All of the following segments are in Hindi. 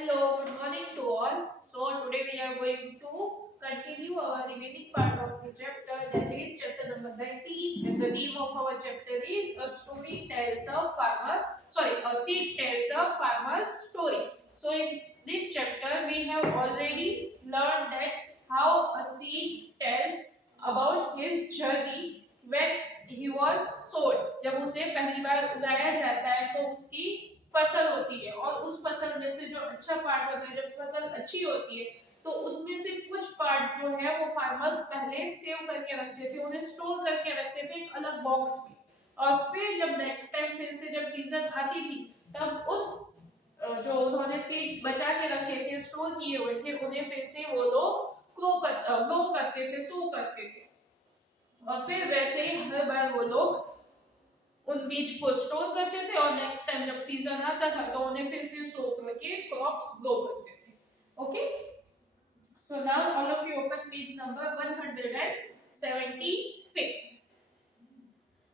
Hello, good morning to all. So today we are going to continue our remaining part of the chapter, that is chapter number 19, and the name of our chapter is a story tells a farmer, a seed tells a farmer's story. So in this chapter we have already learned that how a seed tells about his journey when he was sowed. जब उसे पहली बार उगाया जाता है तो उसकी फसल होती है और उस फसल में से जो अच्छा पार्ट होता है, जब फसल अच्छी होती है तो उसमें से कुछ पार्ट जो है वो फार्मर्स पहले सेव करके रखते थे, उन्हें स्टोर करके रखते थे एक अलग बॉक्स में। और फिर जब नेक्स्ट टाइम फिर से जब सीजन आती थी तब उस जो उन्होंने सीड्स बचा के रखे थे, स्टोर किए हुए थे, उन्हें फिर से वो लोग ग्रो करते थे, सो करते थे। और फिर वैसे ही हर बार वो लोग उन बीज को स्टोर करते थे और नेक्स्ट टाइम जब सीजन आता था तो उन्हें फिर से सो करके क्रॉप्स ग्रो करते थे। Okay, so now all of you open page number 176।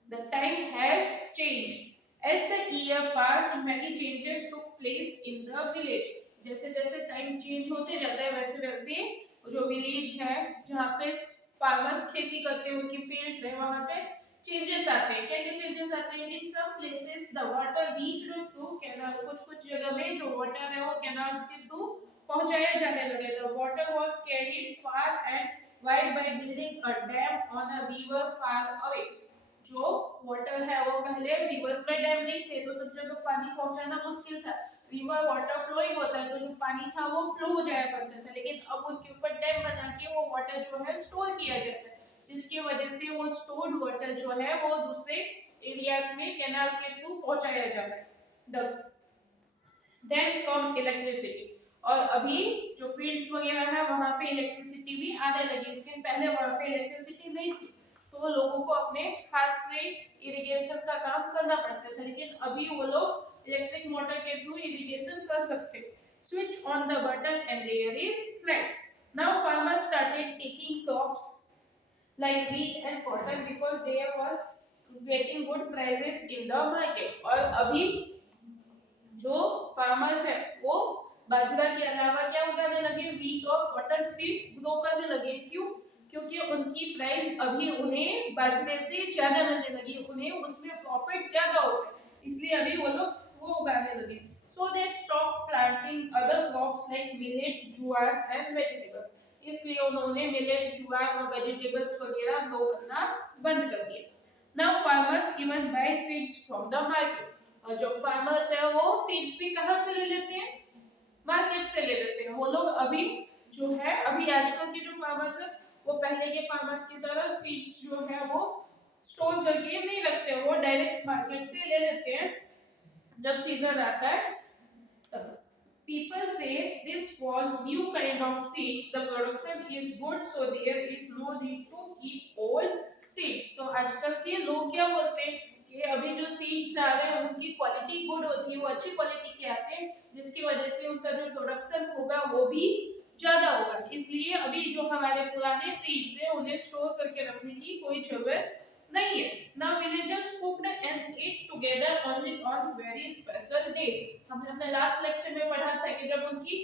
The time has changed as the year passed, many changes took place in the village। जैसे जैसे टाइम चेंज होते जाता है वैसे वैसे जो विलेज है जहाँ पे फार्मर्स खेती करते हैं, उनकी फील्ड्स है, वहाँ पे चेंजेस आते हैं। क्या क्या चेंजेस आते हैं? In some places the water reached through canal, कुछ कुछ जगह में जो वाटर है वो कैनाल्स के थ्रू पहुंचाया जाने लगे। The water was carried far and wide by building a dam on a river far away. जो वाटर है वो पहले रिवर्स में डैम नहीं थे तो सब जगह पानी पहुंचाना मुश्किल था। रिवर वाटर फ्लोइंग होता है तो जो पानी था वो फ्लो हो जाया करता था, लेकिन अब उनके ऊपर डैम बना के वो वाटर जो है स्टोर किया जाता है, जिसकी वजह से वो स्टोर्ड वाटर जो है वो दूसरे एरियाज में कैनाल के थ्रू पहुंचाया जा रहा है। देन कम इलेक्ट्रिसिटी, और अभी जो फील्ड्स वगैरह है वहां पे इलेक्ट्रिसिटी भी आने लगी, लेकिन पहले वहां पे इलेक्ट्रिसिटी नहीं थी तो लोगों को अपने हाथ से इरिगेशन का काम करना पड़ता था, लेकिन अभी वो लोग इलेक्ट्रिक मोटर के थ्रू इरिगेशन कर सकते। Switch on the button and there is light. Now farmers started taking crops like wheat and cotton because they were getting good prices in the market। और अभी जो फार्मर्स है वो बाजरा के अलावा क्या उगाने लगे? व्हीट और कॉटन भी ग्रो करने लगे। क्यों? क्योंकि उनकी प्राइस अभी उन्हें बाजरे से ज्यादा मिलने लगी, उन्हें उसमें प्रॉफिट ज्यादा होता है, इसलिए अभी वो लोग वो उगाने लगे। So they stop planting other crops like millet, jowar and vegetable. इसलिए उन्होंने मिलेट, ज्वार और वेजिटेबल्स वगैरह ग्रो करना बंद कर दिया। Now farmers even bye seeds from the market. और जो फार्मर्स है वो सीड्स भी कहाँ से ले लेते हैं? मार्केट से ले लेते हैं। वो लोग अभी जो है, अभी आजकल के जो फार्मर्स है वो पहले के फार्मर्स की तरह सीड्स जो है वो स्टोर करके नहीं रखते, वो डायरेक्ट मार्केट से ले लेते हैं जब सीजन आता है तब। People say this was new kind of seeds. The production is good, so there is no need to keep old seeds। तो आजकल के लोग क्या बोलते हैं कि अभी जो सीड्स आ रहे हैं उनकी क्वालिटी गुड होती है, वो अच्छी क्वालिटी के आते हैं, जिसकी वजह से उनका जो प्रोडक्शन होगा वो भी ज्यादा होगा, इसलिए अभी जो हमारे पुराने सीड्स है उन्हें स्टोर करके रखने की कोई जरूरत नहीं है। Now villagers cooked and ate together only on very special days। हमने अपने लास्ट लेक्चर में पढ़ा था कि जब उनकी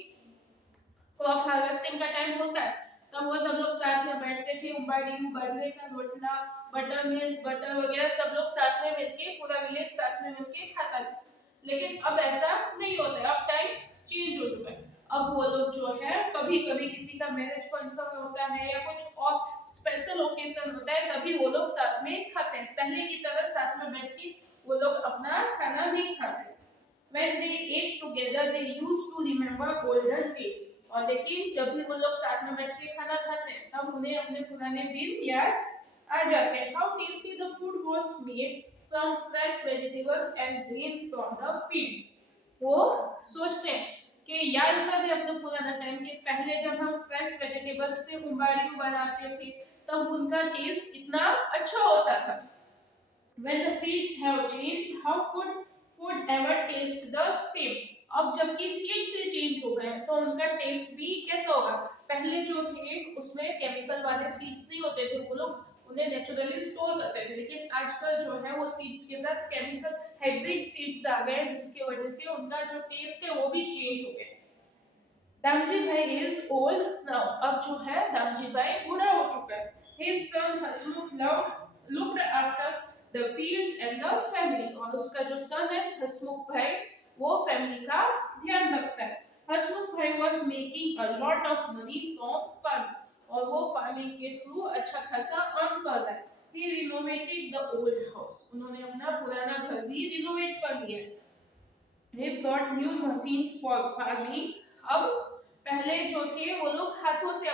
क्रॉप हार्वेस्टिंग का टाइम होता है तब वो सब लोग साथ में बैठते थे, उबाड़ी बाजरे का रोटला, बटर मिल्क, बटर वगैरह सब लोग साथ में मिलके, पूरा विलेज साथ में मिलके खाता था। लेकिन अब ऐसा नहीं होता है, अब टाइम चेंज हो चुका है। अब वो लोग जो है कभी कभी किसी का मैरिज फंक्शन होता है या कुछ और स्पेशल ओकेजन होता है तभी वो लोग साथ में खाते हैं, पहले की तरह साथ में बैठ के वो लोग अपना खाना नहीं खाते। When they ate together, they used to remember golden days। और लेकिन जब भी वो लोग साथ में बैठ के खाना खाते हैं तब उन्हें अपने पुराने दिन याद आ जाते हैं। How tasty the food was made from fresh vegetables and grain from the fields। वो सोचते हैं कि याद कर रहे अपने पुराना टाइम के पहले जब हम फ्रेश वेजिटेबल्स से उबाड़ी बनाते थे तब उनका टेस्ट कितना अच्छा होता था। When the seeds have changed, how could food ever taste the same। अब जबकि सीड से चेंज हो गए हैं तो उनका टेस्ट भी कैसा होगा? पहले जो थे उसमें केमिकल वाले सीड्स नहीं होते थे, वो लोग उन्हें नेचुरली स्टोर करते थे, लेकिन आजकल जो है वो सीड्स के साथ केमिकल हाइब्रिड सीड्स आ गए जिसकी वजह से उनका जो टेस्ट है वो भी चेंज हो गया। दामजी भाई इज ओल्ड नाउ, अब जो है दामजी भाई बूढ़ा हो चुका है. His son Hasmukh looked after the fields and the family, और उसका जो सन है हसमुख भाई वो फैमिली का ध्यान रखता है. हसमुख भाई was making a lot of money from farming, और वो फार्मिंग के थ्रू अच्छा खासा अर्न कर रहा है. He renovated the old house, उन्होंने अपना पुराना घर भी रिनोवेट कर लिया. They've got new machines for farming. अब पहले जो थे वो लोग हाथों से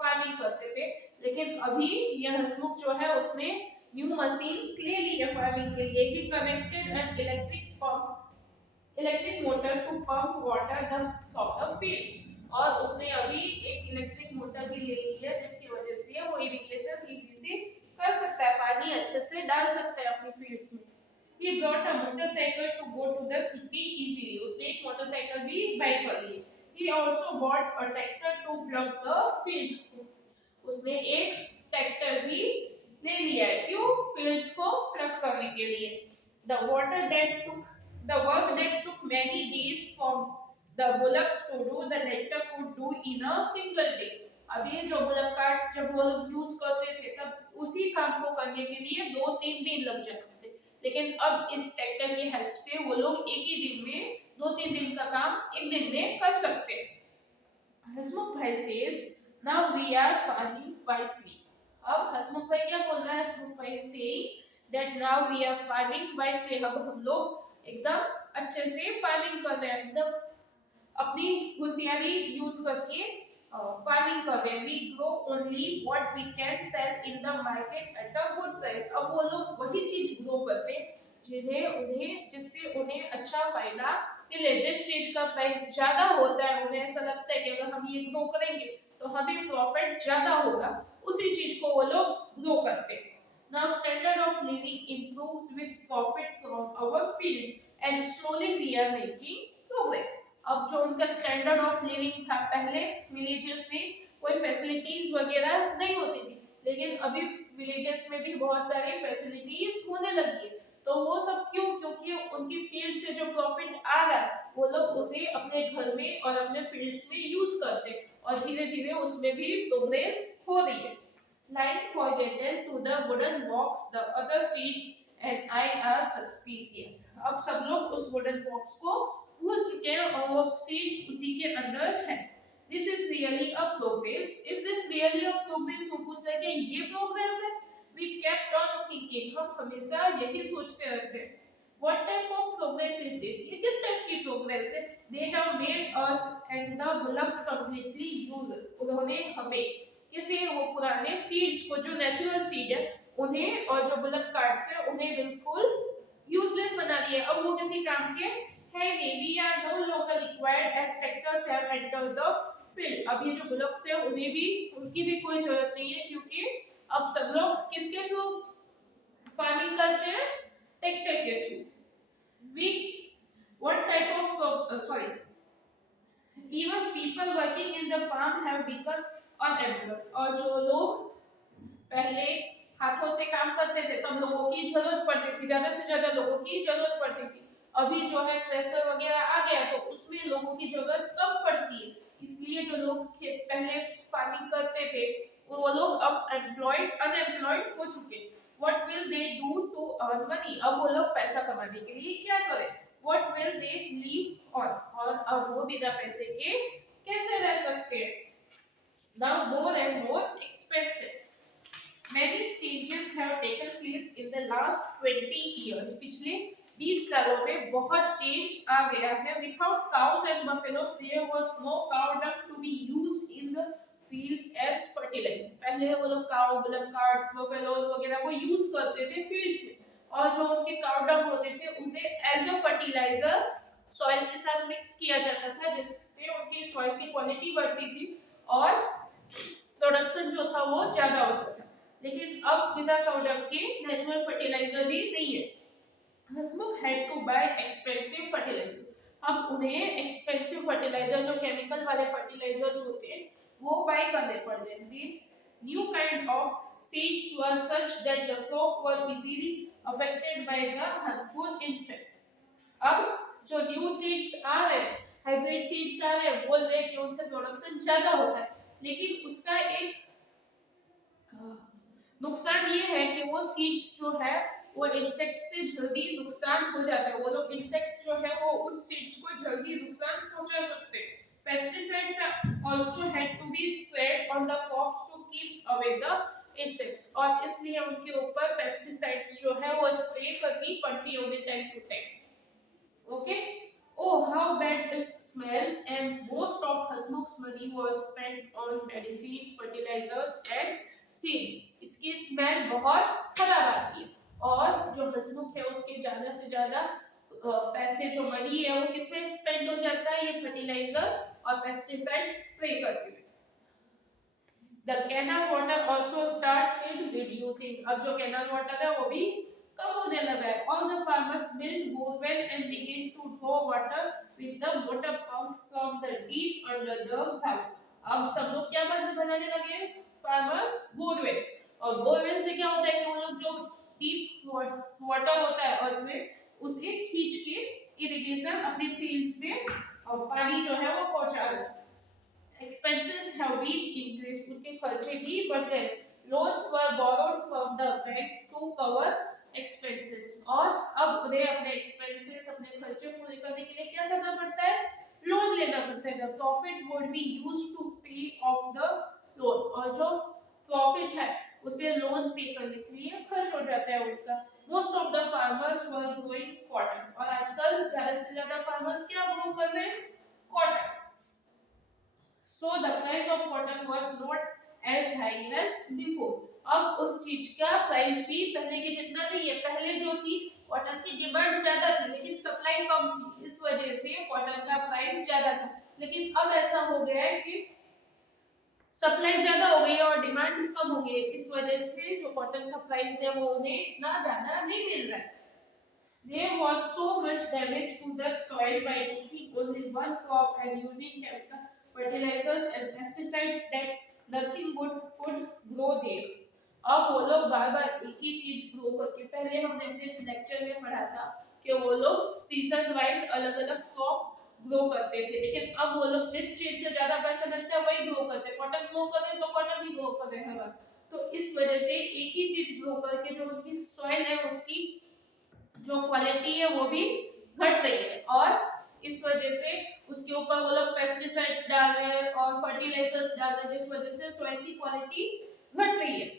फार्मिंग करते थे, लेकिन अभी यह हसमुख जो है उसने न्यू मशीन्स ले ली है फार्मिंग के लिए. He connected an electric motor to pump water the from the fields, और उसने अभी एक इलेक्ट्रिक मोटर भी ले ली है जिसकी वजह से वो इरिगेशन इजी से कर सकता है, पानी अच्छे से डाल सकता है अपनी फील्ड्स में. He brought a motorcycle to go to the city easily. उसने एक मोटरसाइकिल भी बाय कर ली. He also bought a tractor to plug the field. उसने एक ट्रैक्टर भी ले लिया है, क्यों? फील्ड्स को प्लग करने के लिए. The water that took the work that took many days for the bullocks to do, the tractor could do in a single day. अभी जो बुलक कार्ट्स जब वो लोग यूज करते थे तब उसी काम को करने के लिए 2-3 दिन लग जाते थे, लेकिन अब इस ट्रैक्टर की हेल्प से वो लोग एक ही दिन में 2-3 दिन का काम एक दिन में कर सकते हैं. हसमुख भाई says now we are farming wisely. अब हसमुख भाई क्या बोल रहा है? हसमुख भाई से that now we are farming wisely, अब हम लोग एकदम अच्छे से फार्मिंग कर रहे हैं, एकदम अपनी होशियारी यूज करके फार्मिंग कर रहे हैं. We grow only what we can sell in the market at a good price. अब वो लोग वही चीज ग्रो करते हैं जिससे उन्हें अच्छा फायदा मिले. जिस चीज का प्राइस ज्यादा होता है उन्हें ऐसा लगता है कि अगर हम ये ग्रो करेंगे तो हमें प्रॉफिट ज्यादा होगा, उसी चीज को वो लोग ग्रो करते हैं. Now standard of living improves with profit from our field and slowly we are making progress. अब जो उनका स्टैंडर्ड ऑफ लिविंग था, पहले विलेजेस में कोई फैसिलिटीज वगैरह नहीं होती थी, लेकिन अभी विलेजेस में भी बहुत सारी फैसिलिटीज होने लगी है. तो वो सब क्यों? क्योंकि उनकी फील्ड से जो प्रॉफिट आ रहा है वो लोग उसे अपने घर में और अपने फील्ड्स में यूज करते हैं, और धीरे धीरे उसमें भी प्रोग्रेस हो रही है. Line forgotten to the wooden box, the other seats and I are suspicious. अब सब लोग उस wooden box को भूल चुके हैं और वो सीट्स उसी के अंदर है. This is really a progress. Is this really a progress? वो पूछ रहे हैं ये प्रोग्रेस है? We kept on thinking. हम हमेशा यही सोचते रहते हैं. What type of progress is this? ये किस टाइप की प्रोग्रेस है? They have made us and the bullocks completely useless. उन्होंने हमें कैसे वो पुराने सीड्स को, जो नेचुरल सीड है उन्हें, और जो बुलक कार्ड्स है उन्हें बिल्कुल यूजलेस बना दिया. अब वो किसी काम के है नहीं. We are no longer required as tractors have entered the field. अब ये जो बुलक्स है उन्हें भी, उनकी भी कोई जरूरत नहीं है, क्योंकि अब सब लोग किसके थ्रू फार्मिंग करते हैं? ट्रैक्टर के through. We what type of sorry even people working in the farm have become unemployed. और जो लोग पहले हाथों से काम करते थे तब लोगों की जरूरत पड़ती थी, ज्यादा से ज्यादा लोगों की जरूरत पड़ती थी. अभी जो है थ्रेशर वगैरह आ गया तो उसमें लोगों की जरूरत कम पड़ती है, इसलिए जो लोग पहले फार्मिंग करते थे वो लोग अब अनएम्प्लॉयड हो चुके. What will they do to earn money? अब वो लोग पैसा कमाने के लिए क्या करें? What will they live on? और अब वो बिना पैसे के कैसे रह सकते हैं? Now more and more expenses. Many changes have taken place in the last 20 years. पिछले 20 सालों में बहुत चेंज आ गया है. Without cows and buffaloes, there was no cow dung to be used in the fields as fertilizer. पहले वो लोग काउ, बुलक कार्ट्स, बफेलोज वगैरह को यूज करते थे फील्ड्स में, और जो उनके काउ डंग होते थे उसे एज अ फर्टिलाइजर सॉइल के साथ मिक्स किया जाता था, जिससे उनकी सॉइल की क्वालिटी बढ़ती थी और प्रोडक्शन जो था वो ज्यादा होता था. लेकिन अब बिना काउ डंग के नेचुरल फर्टिलाइजर भी नहीं है. Hasmukh had to buy expensive fertiliser. अब उन्हें एक्सपेंसिव फर्टिलाइजर, जो केमिकल वाले फर्टिलाइजर्स होते हैं, वो बाय करने पड़ते हैं. New kind of seeds were such that the crop were easily affected by the harmful insects. अब जो न्यू सीड्स आ रहे हैं, हाइब्रिड सीड्स आ रहे हैं, बोल रहे हैं कि उनसे प्रोडक्शन ज्यादा होता है, लेकिन उसका एक नुकसान ये है कि वो सीड्स जो है वो इंसेक्ट से जल्दी नुकसान हो जाता है, वो लोग इंसेक्ट्स जो है वो उन सीड्स को जल्दी नुकसान पहुंचा सकते हैं। Pesticides also had to be spread on the crops to keep away the insects, और इसलिए उनके ऊपर पेस्टिसाइड्स जो है वो स्प्रे करनी पड़ती है उन्हें time to time. Okay. Oh, how bad it smells! And most of Hasmukh's money was spent on medicines, fertilizers, and seed. इसकी स्मेल बहुत खराब आती है, और जो हसमुख है उसके ज्यादा से ज्यादा पैसे जो मनी है वो किसमें स्पेंड हो जाता है, ये फर्टिलाइजर और पेस्टिसाइड स्प्रे करते हुए। The canal water also started reducing. अब जो canal water है वो भी कम होने लगा है। All the farmers built borewell and began to draw water with the water pump from the deep under the ground. अब सब लोग क्या बनाने लगे? Farmers borewell, और borewell से क्या होता है कि वो लोग जो deep water होता है अर्थ में उसे खींच के इरिगेशन अपनी फील्ड्स में और पानी जो है वो पहुंचा रहे हैं। Expenses have been increased, उनके खर्चे भी बढ़ गए। Loans were borrowed from the bank to cover expenses, और अब उन्हें अपने expenses, अपने खर्चे पूरे करने के लिए क्या करना पड़ता है? लोन लेना पड़ता है। The profit would be used to pay off the loan, और जो profit है उसे लोन पे करने के लिए खर्च हो जाता है उनका। Most of the farmers were growing cotton, और आजकल ज्यादा से ज्यादा farmers क्या ग्रो कर रहे हैं? Cotton. So the price of cotton was not as high as before. अब उस चीज का प्राइस भी पहले के जितना नहीं है। पहले जो थी कॉटन की डिमांड ज्यादा थी लेकिन सप्लाई कम थी, इस वजह से कॉटन का प्राइस ज्यादा था। लेकिन अब ऐसा हो गया है कि सप्लाई ज्यादा हो गई है और डिमांड कम हो गई है, इस वजह से जो कॉटन का प्राइस है वो उन्हें इतना ज्यादा नहीं मिल रहा है। There was so much damage to the soil by taking only one crop and using chemical fertilizers and pesticides that nothing good could grow there. अब वो लोग बार बार एक ही चीज ग्रो करके, पहले हमने अपने लेक्चर में पढ़ा था कि वो लोग सीजन वाइज अलग अलग क्रॉप ग्रो करते थे, लेकिन अब वो लोग जिस चीज से ज्यादा पैसा मिलता है वही ग्रो करते हैं। कॉटन ग्रो कर रहे तो कॉटन ही ग्रो कर रहे हैं हर बार, तो इस वजह से एक ही चीज ग्रो करके जो उनकी सॉइल है उसकी जो क्वालिटी है वो भी घट रही है, और इस वजह से उसके ऊपर वो लोग पेस्टिसाइड्स डाल रहे हैं और फर्टिलाइजर्स डाल रहे हैं, जिस वजह से सॉइल की क्वालिटी घट रही है।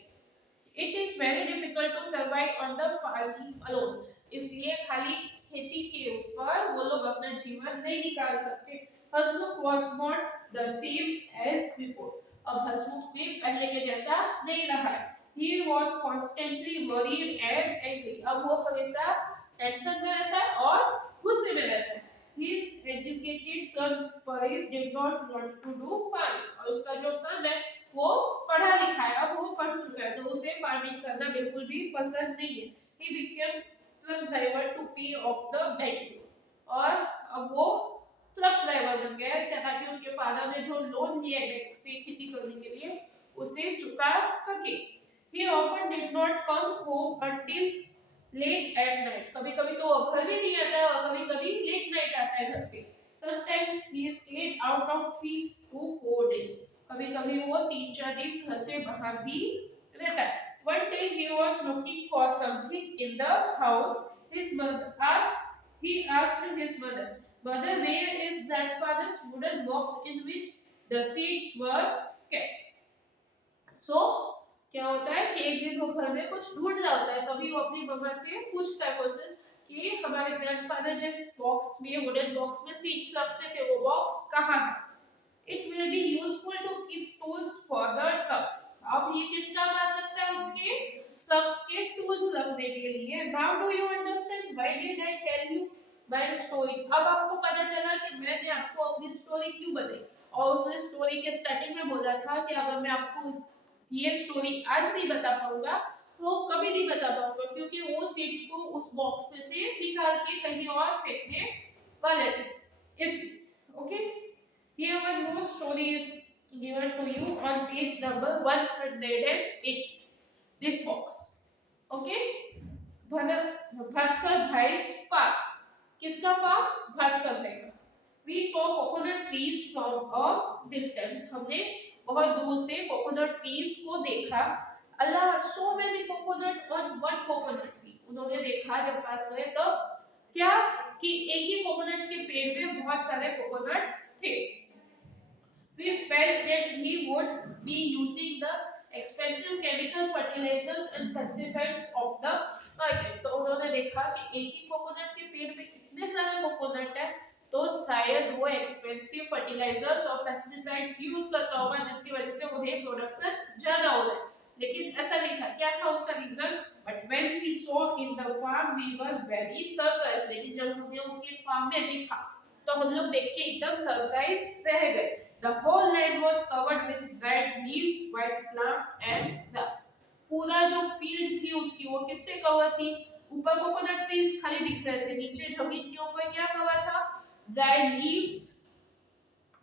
It is very difficult to survive on the farming alone, इसलिए खाली खेती के ऊपर वो लोग अपना जीवन नहीं निकाल सकते। Hasmukh was not the same as before, अब हसमुख भी पहले के जैसा नहीं रहा है। He was constantly worried and angry, अब वो हमेशा टेंशन में रहता है और गुस्से में रहता है। His educated son Paris did not want to do farming, और उसका जो सन है वो पढ़ा लिखा है, अब वो पढ़ चुका है, तो उसे फार्मिंग करना बिल्कुल भी पसंद नहीं है। He became truck driver to pay off the bank, और अब वो ट्रक ड्राइवर बन गया है ताकि उसके फादर ने जो लोन लिया है बैंक से खेती करने के लिए उसे चुका सके। He often did not come home until late at night, कभी-कभी तो वो घर भी नहीं आता है और कभी-कभी लेट नाइट आता है घर पे। Sometimes he stayed out of 3 to 4 days, कभी-कभी वो 3-4 दिन घर से बाहर भी रहता है। One day he was looking for something in the house. His mother asked, he asked his mother, "Mother, where is grandfather's wooden box in which the seeds were kept?" So क्या होता है कि एक दिन वो घर में कुछ ढूंढ रहा होता है, तभी वो अपनी मम्मा से पूछता है क्वेश्चन कि हमारे ग्रैंडफादर जिस बॉक्स में, वुडन बॉक्स में सीड्स रखते थे, वो बॉक्स कहाँ है? It will be useful to keep tools for the truck. अब ये किस काम आ सकता है? उसके ट्रक्स के टूल्स रखने के लिए। Now do you understand why did I tell you my story? अब आपको पता चला कि मैंने आपको अपनी स्टोरी क्यों बताई, और उसने स्टोरी के स्टार्टिंग में बोला था कि अगर मैं आपको ये स्टोरी आज नहीं बता पाऊंगा तो कभी नहीं बता पाऊंगा, क्योंकि वो सीड्स को उस बॉक्स में से निकाल के कहीं और फेंकने वाले थे, इसलिए। Okay, here one more story is given to you on page number 108, this box. Okay, Bhaskar भाई's farm, किसका फार्म? भास्कर भाई का। We saw coconut trees from a distance, हमने बहुत दूर से कोकोनट ट्रीज को देखा। अल्लाह so many coconut on one coconut tree, उन्होंने देखा जब पास गए तो क्या कि एक ही कोकोनट के पेड़ में बहुत सारे कोकोनट थे। We felt that he would be using the expensive chemical fertilizers and pesticides of the market। तो उन्होंने देखा कि एक ही कोकोनट के पेड़ में इतने सारे कोकोनट है, तो शायद वो एक्सपेंसिव फर्टिलाइजर्स और पेस्टिसाइड्स यूज करता होगा, जिसकी वजह से उन्हें प्रोडक्शन ज्यादा हो रहा है। लेकिन ऐसा नहीं था। क्या था उसका reason? But when we saw in the farm we were very surprised. लेकिन जब हमने उसके फार्म में देखा तो हम लोग देख के एकदम सरप्राइज रह गए। The whole land was covered with dried leaves, white plant and grass। पूरा जो फील्ड थी उसकी वो किससे कवर थी? ऊपर कोकोनट ट्रीज खाली दिख रहे थे, नीचे जमीन के ऊपर क्या कवर था? ड्राइड लीव्स,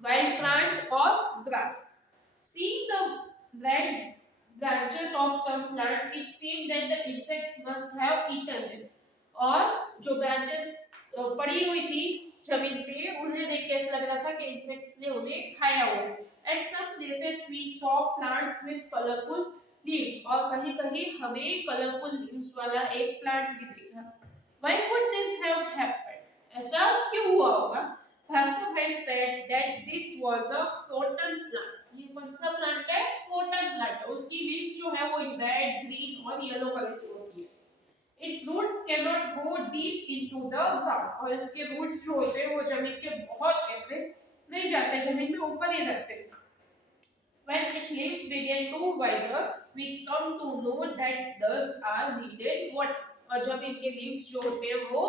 wild plant और grass। Seeing the dried branches of some plant, it seemed that the insects must have eaten them। और जो branches पड़ी हुई थी जमीन पे, उन्हें देख के ऐसा लग रहा था कि इंसेक्ट्स ने उन्हें खाया हुआ है। At some places we saw plants with colorful leaves, और कहीं-कहीं हमें colorful leaves वाला एक प्लांट भी दिखा। Why would this have happened? ऐसा क्यों हुआ होगा? भास्कर भाई said that this was a croton plant। ये कौन सा प्लांट है? croton plant. उसकी लीफ जो है वो रेड, ग्रीन और येलो कलर की होती है। Its roots cannot go deep into the ground, और इसके रूट्स जो होते हैं वो जमीन के बहुत गहरे नहीं जाते, जमीन में ऊपर ही रहते हैं। When its leaves begin to wither, we come to know that there are needed water। और जब इनके लीव्स जो होते हैं वो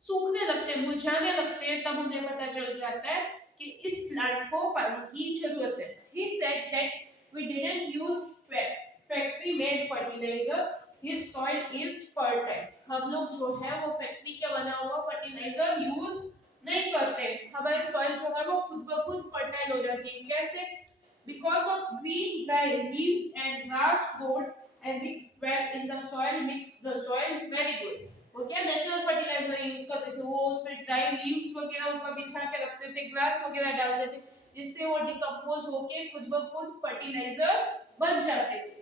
सूखने लगते हैं, मुरझाने लगते हैं, तब उन्हें पता चल जाता है कि इस प्लांट को पानी की जरूरत है। He said that we didn't use factory made fertilizer, his soil is fertile। हम लोग जो है वो फैक्ट्री का बना हुआ फर्टिलाइजर यूज नहीं करते, हमारी सॉइल जो है वो खुद ब खुद फर्टाइल हो जाती है। कैसे? Because of green dry leaves and grass growth and mixed well in the soil makes the soil very good। वो क्या नेचुरल फर्टिलाइजर यूज करते थे, वो उसमें ड्राई लीव्स वगैरह ऊपर बिछा के रखते थे, ग्रास वगैरह डालते थे, जिससे वो डिकम्पोज होके खुद ब खुद फर्टिलाइजर बन जाते थे।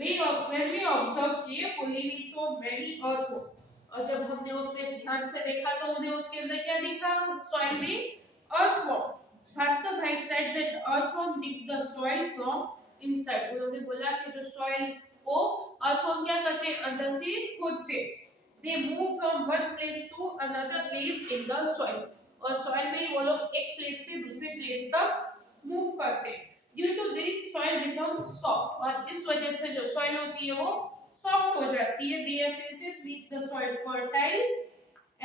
When we observe carefully we saw many earthworms। और जब हमने उसमें ध्यान से देखा तो उन्हें उसके अंदर क्या दिखा? सॉइल में earthworm। भास्कर भाई said that earthworm dig the soil from inside। उन्होंने बोला कि जो सॉइल को earthworm क्या करते हैं? अंदर से खोदते। They move from one place to another place in the soil। और सॉइल में वो लोग एक प्लेस से दूसरे प्लेस तक मूव करते हैं। Due to this soil becomes soft, और इस वजह से जो soil होती है वो soft हो जाती है। Their faces make the soil fertile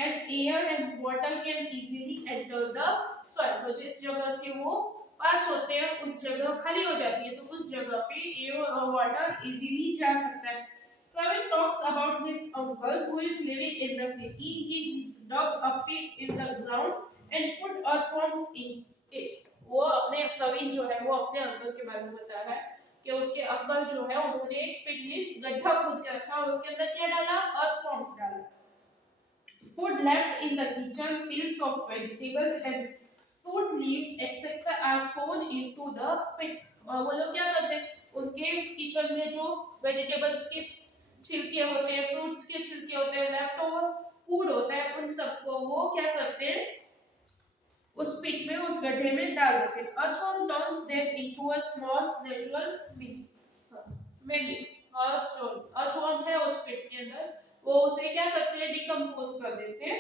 and air and water can easily enter the soil। तो जिस जगह से वो पास होते हैं उस जगह खाली हो जाती है, तो उस जगह पे एयर और वाटर इजीली जा सकता है। Kevin talks about his uncle who is living in the city। He dug a pit in the ground and put earthworms in it। वो अपने प्रवीण जो है वो अपने अंकल के बारे में बता रहा है कि उसके अंकल जो है उन्होंने एक पिट मींस गड्ढा खोद के रखा और उसके अंदर क्या डाला? earthworms डाला। Food left in the kitchen, fields of vegetables and fruit leaves etc are thrown into the pit। और वो लोग क्या करते हैं? उनके किचन में जो वेजिटेबल्स के छिलके होते हैं, फ्रूट्स के छिलके होते हैं, लेफ्ट ओवर फूड होता है, उन सबको वो क्या करते हैं? उस पिट में, उस गड्ढे में डाल देते हैं। earthworm turns them into a small natural menu। और जो earthworm है उस पिट के अंदर वो उसे क्या करते हैं? डिकम्पोज कर देते हैं,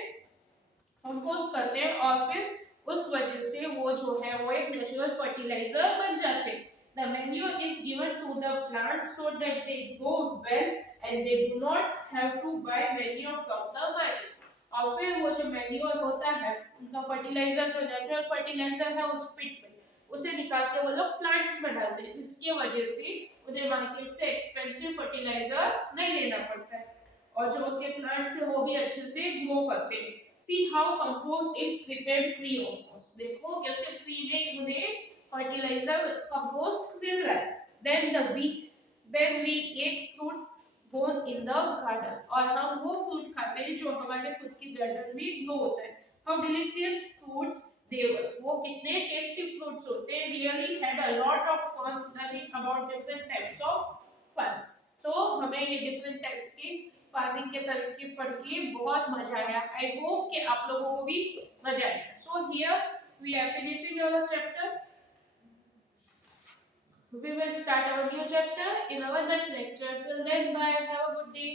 कंपोस्ट करते हैं, और फिर उस वजह से वो जो है वो एक नेचुरल फर्टिलाइजर बन जाते हैं। The manure is given to the plants so that they grow well and they do not have to buy manure from the market। और फिर वो जो मैन्योर होता है उनका फर्टिलाइजर, जो नेचुरल फर्टिलाइजर है उस पिट में, उसे निकाल के वो लोग प्लांट्स में डालते हैं, जिसकी वजह से उन्हें मार्केट से एक्सपेंसिव फर्टिलाइजर नहीं लेना पड़ता है, और जो उनके प्लांट्स है वो भी अच्छे से ग्रो करते हैं। See how compost is prepared free of cost। देखो कैसे फ्री में उन्हें फर्टिलाइजर कंपोस्ट मिल रहा है। Then we eat fruit grown in the garden। और हम वो फ्रूट खाते हैं जो हमारे खुद की गार्डन में ग्रो होता है। How delicious fruits देवर, वो कितने टेस्टी फ्रूट्स होते हैं। Really had a lot of fun learning about different types of fun. तो हमें ये डिफरेंट टाइप्स की फार्मिंग के तरीके पढ़ के बहुत मजा आया। आई होप कि आप लोगों को भी मजा आया। So here we are finishing our chapter. We will start our new chapter in our next lecture. Till then, bye. Have a good day.